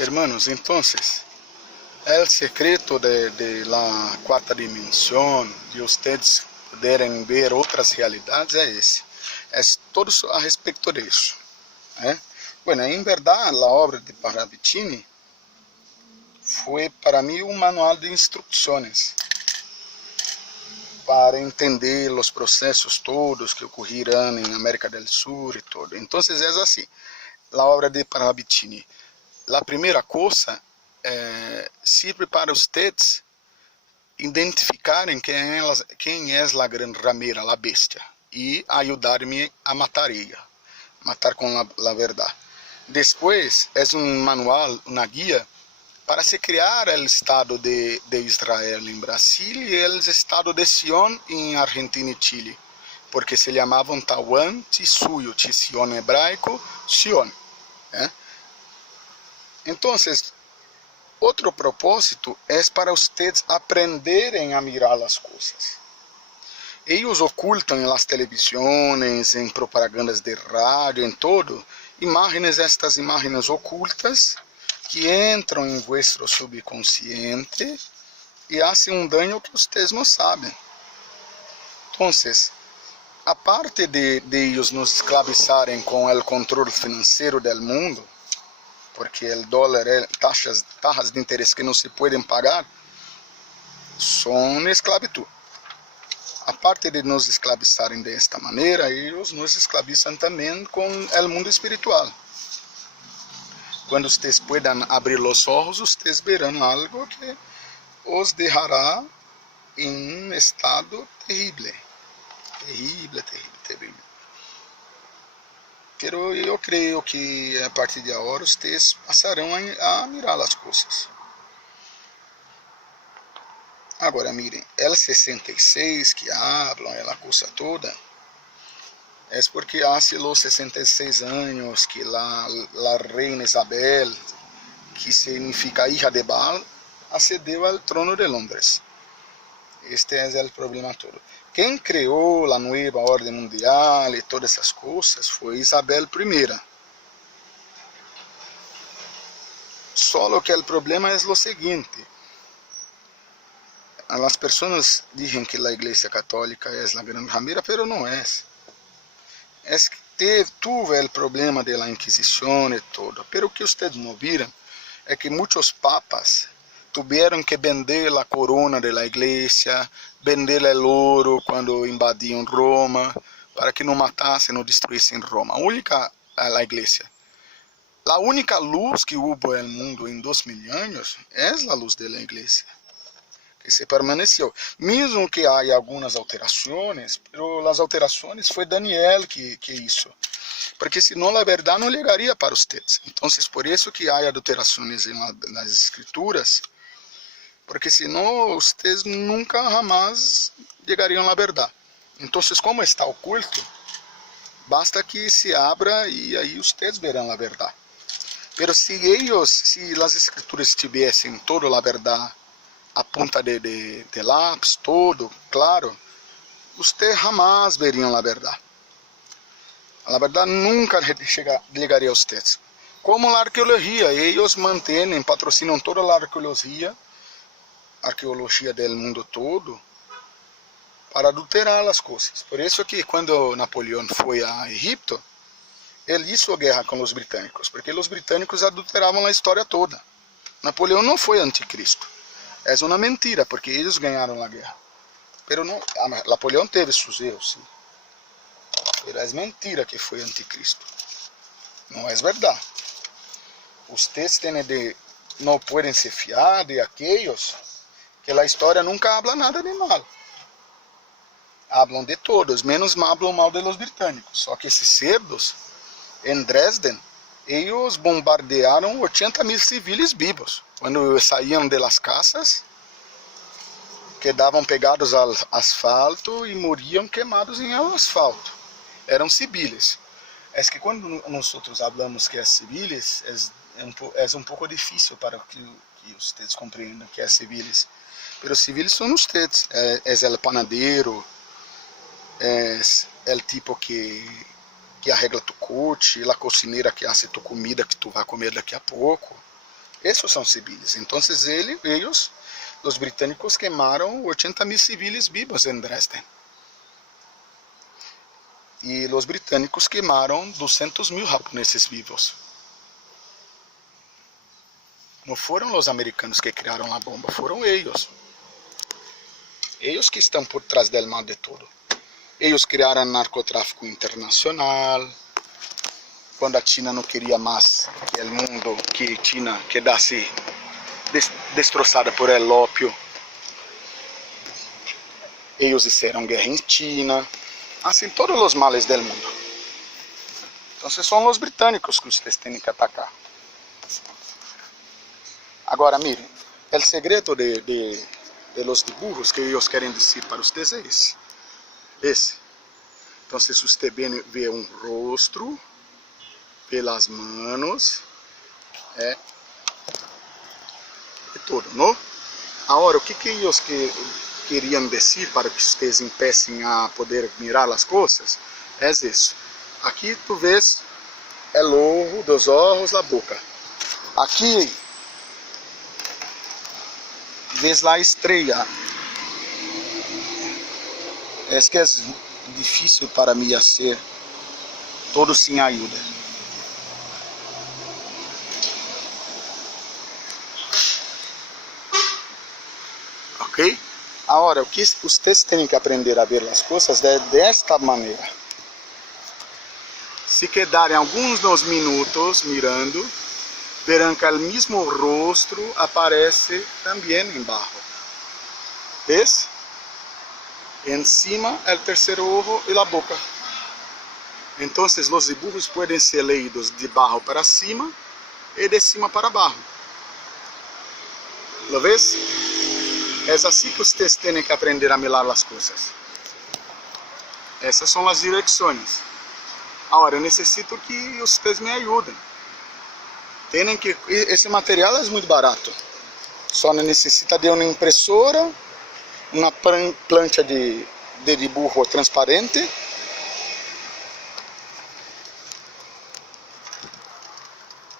Hermanos, entonces, el secreto de la cuarta dimensión, de ustedes poderem ver outras realidades, é esse. É todo a respeito disso. Bueno, em verdade, a obra de Parravicini foi para mim um manual de instruções para entender os processos todos que ocorreram em América do Sul e todo. Então, é assim, a obra de Parravicini. A primeira coisa sirve para vocês identificarem quem é a grande ramera, a bestia, e ajudar-me a matar ela, matar com a verdade. Depois, é um manual, uma guia, para se criar o Estado de Israel em Brasil e o Estado de Sion em Argentina e Chile, porque se chamavam Tawan Tisuyo, Sion hebraico, Sion. Então, outro propósito é para vocês aprenderem a mirar as coisas. Eles ocultam nas televisões, em propagandas de rádio, em todo, estas imagens ocultas que entram em vuestro subconsciente e fazem um dano que vocês não sabem. Então, a parte de eles nos escravizarem com o controle financeiro do mundo, porque o dólar é taxas de interesse que não se podem pagar, são esclavitud. A parte de nos escravizarem desta maneira, eles nos escravizam também com o mundo espiritual. Quando vocês puedan abrir os olhos, vocês verão algo que os deixará em um estado terrível. Terrível. Pero eu creio que a partir de agora vocês passarão a mirar as coisas. Agora mirem, el 66 que hablam, a coisa toda, é porque há os 66 anos que a reina Isabel, que significa hija de Baal, acedeu ao trono de Londres. Este é o problema todo. Quem criou a nova ordem mundial e todas essas coisas foi Isabel I. Só que o problema é o seguinte: as pessoas dizem que a Igreja Católica é a grande ramera, mas não é. É que tuve o problema da Inquisição e todo. Mas o que vocês não viram é que muitos papas tiveram que vender a corona da igreja, vender o ouro quando invadiam Roma, para que não matassem ou destruíssem Roma. A igreja. A única luz que houve no mundo em 2000 anos é a luz da igreja, que se permaneceu. Mesmo que há algumas alterações, mas as alterações foi Daniel que hizo. Porque senão a verdade não chegaria para vocês. Então, por isso que há adulterações nas escrituras, porque senão vocês nunca jamás chegariam à verdade. Então, como está oculto, basta que se abra e aí vocês verão a verdade. Pero se as escrituras tivessem toda a verdade a ponta de lápis, todo, claro, vocês jamás veriam a verdade. A verdade nunca chegaria a vocês. Como a arqueologia, eles mantêm, patrocinam toda a arqueologia do mundo todo, para adulterar as coisas. Por isso que quando Napoleão foi a Egipto, ele hizo guerra com os britânicos, porque os britânicos adulteravam a história toda. Napoleão não foi anticristo. É uma mentira, porque eles ganharam a guerra. Pero não, Napoleão teve seus erros, sim. Pero é mentira que foi anticristo. Não é verdade. Vocês não podem se fiar de aqueles que a história nunca habla nada de mal. Hablam de todos, menos hablam mal de los britânicos. Só que esses cerdos, em Dresden, eles bombardearam 80.000 civis vivos. Quando saíam de las casas, quedavam pegados ao asfalto e morriam queimados em asfalto. Eram civis. É que quando nós falamos que é civis, é um pouco difícil para que vocês compreendam que é civis. Mas os civis são vocês. É o panadeiro, é o tipo que arregla tu coche, a cocineira que hace tu comida que tu vai comer daqui a pouco. Esses são civis. Então eles, os britânicos, queimaram 80.000 civis vivos em Dresden. E os britânicos queimaram 200.000 japoneses vivos. Não foram os americanos que criaram a bomba, foram eles. Eles que estão por trás do mal de tudo. Eles criaram narcotráfico internacional. Quando a China não queria mais que o mundo, que China quedasse destroçada por el ópio, eles fizeram guerra em China. Assim, todos os males do mundo. Então, são os britânicos que vocês têm que atacar. Agora, miren, o segredo de los dibujos que eles querem dizer para vocês é esse. Então, se você vê um rosto, vê as manos, é tudo, não? Agora, o que eles queriam dizer para que vocês empecem a poder mirar as coisas? É isso. Aqui tu vês o olho, dos olhos, a boca. Aqui vês a estrela. É que é difícil para mim fazer todo sem ajuda. Ok? Agora, o que vocês têm que aprender a ver as coisas é desta maneira. Se quedarem alguns minutos mirando, verão que o mesmo rosto aparece também embaixo. ¿Ves? Encima el terceiro ojo e a boca. Então, os dibujos podem ser leídos de baixo para cima e de cima para baixo. ¿Lo ves? É assim que vocês têm que aprender a mirar as coisas. Essas são as direções. Agora, eu necessito que vocês me ajudem. Esse material é muito barato. Só necessita de uma impressora, uma plancha de dibujo transparente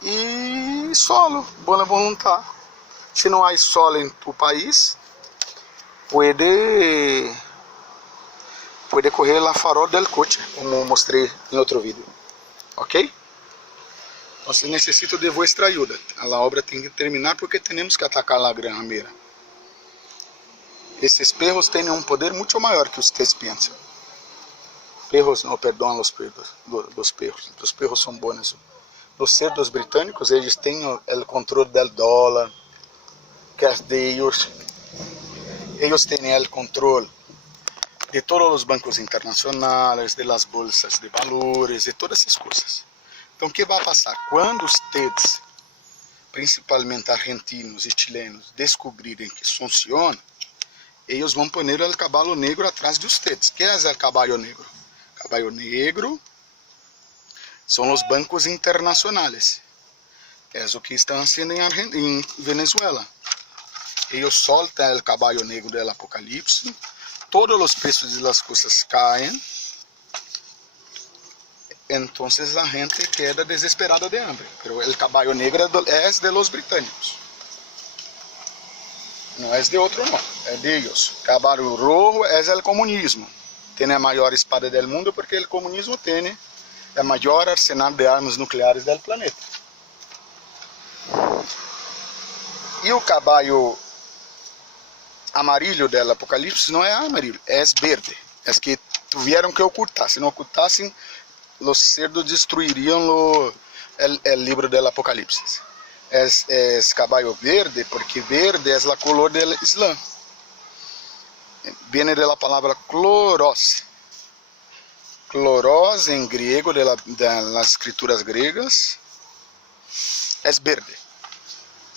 e solo, boa vontade. Se não há solo em tu país, pode correr la farol del coche, como mostrei em outro vídeo. Ok? Então, necessito de vossa ajuda. A obra tem que terminar porque temos que atacar a Gran Ramira. Esses perros têm um poder muito maior que vocês pensam. Perros, não, perdão, os perros. Os perros são bons. Os cerdos britânicos, eles têm o controle do dólar, que é deles. Eles têm o controle de todos os bancos internacionais, de las bolsas de valores e todas essas coisas. Então, o que vai passar? Quando vocês, principalmente argentinos e chilenos, descobrirem que funciona, eles vão pôr o cavalo negro atrás de vocês. O que é o cavalo negro? O cavalo negro são os bancos internacionais. É o que estão fazendo em Venezuela. Eles soltam o cavalo negro do apocalipse, todos os preços das coisas caem, então a gente queda desesperada de hambre. Mas o cavalo negro é de los britânicos. Não é de outro, não. É de eles. O cavalo rojo é o comunismo. Tem a maior espada do mundo porque o comunismo tem o maior arsenal de armas nucleares do planeta. E o cavalo amarillo do apocalipse não é amarillo, é verde. É que tiveram que ocultar. Se não ocultassem, os cerdos destruiriam o livro do apocalipse. É cavalo verde porque verde é a cor do Islã. Viene de la palavra chloros. Chloros em grego, de las escrituras gregas, é verde.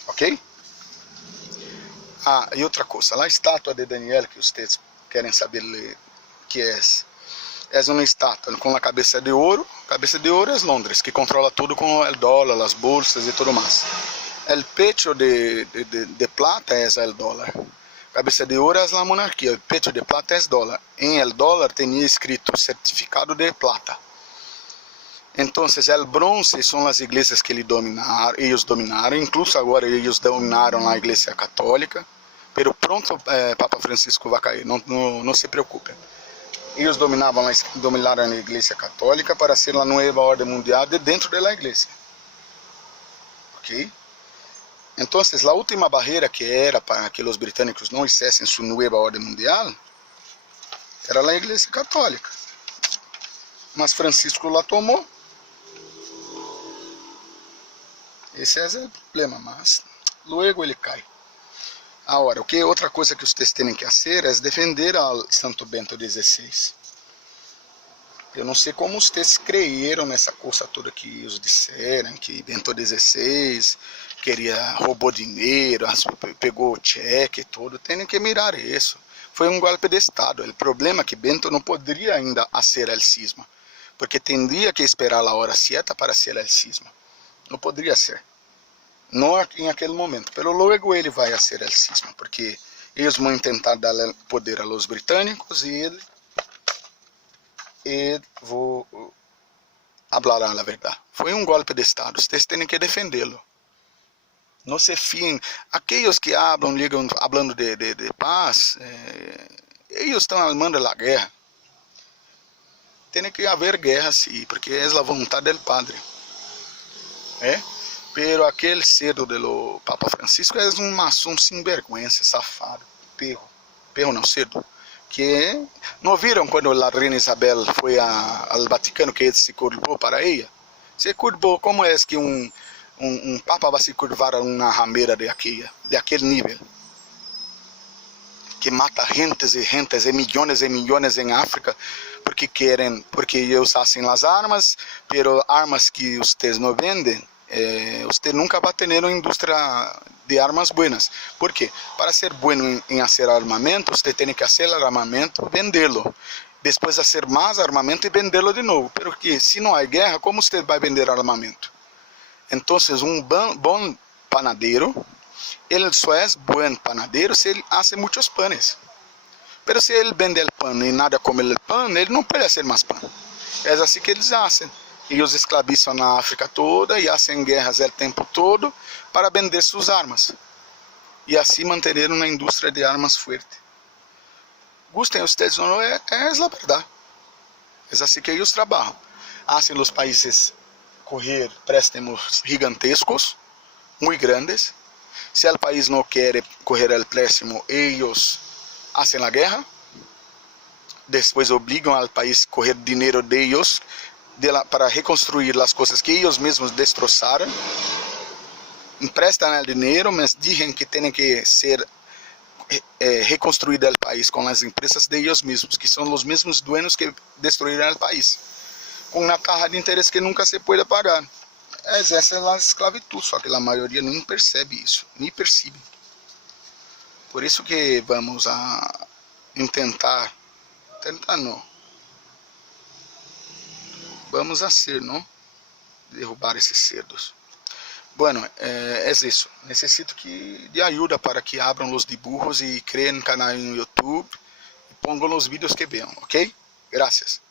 Ok? Ah, e outra coisa, a estátua de Daniel que vocês querem saber que é uma estátua com a cabeça de ouro. Cabeça de ouro é Londres, que controla tudo com o dólar, as bolsas e tudo mais. O pecho de plata é o dólar. Cabeça de ouro é a monarquia. O pecho de plata é o dólar. Em el dólar tinha escrito certificado de plata. Então, o bronze são as igrejas que eles dominaram, incluso agora eles dominaram a igreja católica, pero pronto Papa Francisco vai cair, não se preocupem. Eles dominaram a igreja católica para ser a nova ordem mundial de dentro da igreja. Ok? Então, a última barreira que era para que os britânicos não hicessem sua nova ordem mundial era a igreja católica. Mas Francisco la tomou. Esse é o problema, mas logo ele cai. Agora, outra coisa que vocês têm que fazer é defender ao Santo Bento XVI. Eu não sei como vocês creyeram nessa coisa toda que eles disseram, que Bento XVI roubou dinheiro, pegou o cheque e tudo. Tem que mirar isso. Foi um golpe de Estado. O problema é que Bento não poderia ainda fazer o cisma, porque teria que esperar a hora certa para ser o cisma. Não poderia ser. Não em aquele momento. Pero logo ele vai ser o cisma, porque eles vão tentar dar poder aos britânicos e ele vou falar a verdade. Foi um golpe de Estado. Vocês têm que defendê-lo. Não se fiem. Aqueles que ligam falando de paz, eles estão armando a guerra. Tem que haver guerra, sim, porque é a vontade do Padre. Pero aquele cedo do Papa Francisco é um maçom sem vergonha, safado, perro não, cedo. Que não viram quando a Reina Isabel foi ao Vaticano que ele se curvou para ela? Se curvou, como é que um Papa vai se curvar a uma rameira de aquele nível? Que mata gentes e milhões em África porque eles fazem as armas, pero armas que vocês não vendem. Você nunca vai ter uma indústria de armas buenas. Por quê? Para ser bueno em fazer armamento, você tem que fazer armamento, vendê-lo. Depois fazer mais armamento e vendê-lo de novo. Porque se não há guerra, como você vai vender armamento? Então, um bom panadeiro, ele só é bom panadeiro se ele faz muitos panes. Mas se ele vende o pão e nada come o pão, ele não pode fazer mais pão. É assim que eles fazem. E os escravizam na África toda e fazem guerras o tempo todo para vender suas armas. E assim manter uma indústria de armas forte. Gustem vocês ou não, é a verdade. É assim que eles trabalham. Fazem os países correr préstamos gigantescos, muito grandes. Se o país não quer correr o préstamo, eles fazem a guerra. Depois obrigam ao país a correr dinheiro de eles para reconstruir as coisas que eles mesmos destroçaram. Emprestam o dinheiro, mas dizem que tem que ser reconstruído o país com as empresas de eles mesmos, que são os mesmos donos que destruíram o país, com uma taxa de interesse que nunca se pode pagar. Essa é a esclavitud, só que a maioria nem percebe isso, nem percebe. Por isso que vamos a tentar não. Vamos a ser, não? Derrubar esses cedos. Bueno, é isso. Necessito de ajuda para que abram os dibujos e criem canal no YouTube e pongan os vídeos que veam, ok? Gracias.